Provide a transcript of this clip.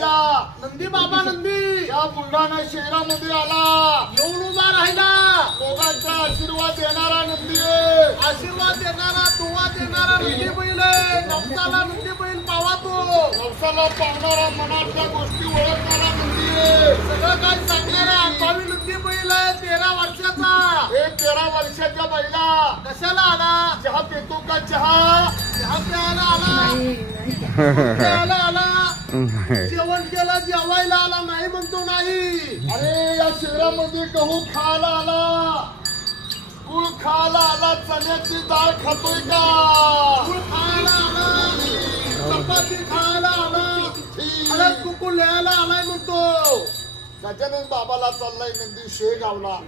बैला नंदी बाबा नंदी. या बुलढाणा शहरामध्ये आला. येऊन उभा राहिला. लोकांचा आशीर्वाद देणारा नंदी आहे. आशीर्वाद देणारा दुवा देणारा नंदी बैल नवसाला नंदी बैल पावा तो. नवसाला पावणारा मनातल्या गोष्टी ओळखणारा नंदी आहे. सगळं काय सांगणारा अंबावी नंदी बैल आहे तेरा वर्षाचा. हे तेरा वर्षाच्या बैला कशाला आला? चहा पितो का चहा? चहा प्यायला आला. प्यायला आला. जेवण केलं जेवायला आला नाही म्हणतो नाही. अरे या शहरामध्ये गहू खायला आला. गुळ खायला आला चण्याची डाळ खातोय का? गुळ खायला आला. चपाती खायला आला. अरे कुकू लिहायला आलाय म्हणतो. गजानन बाबाला चाललाय नंदी शेगावला.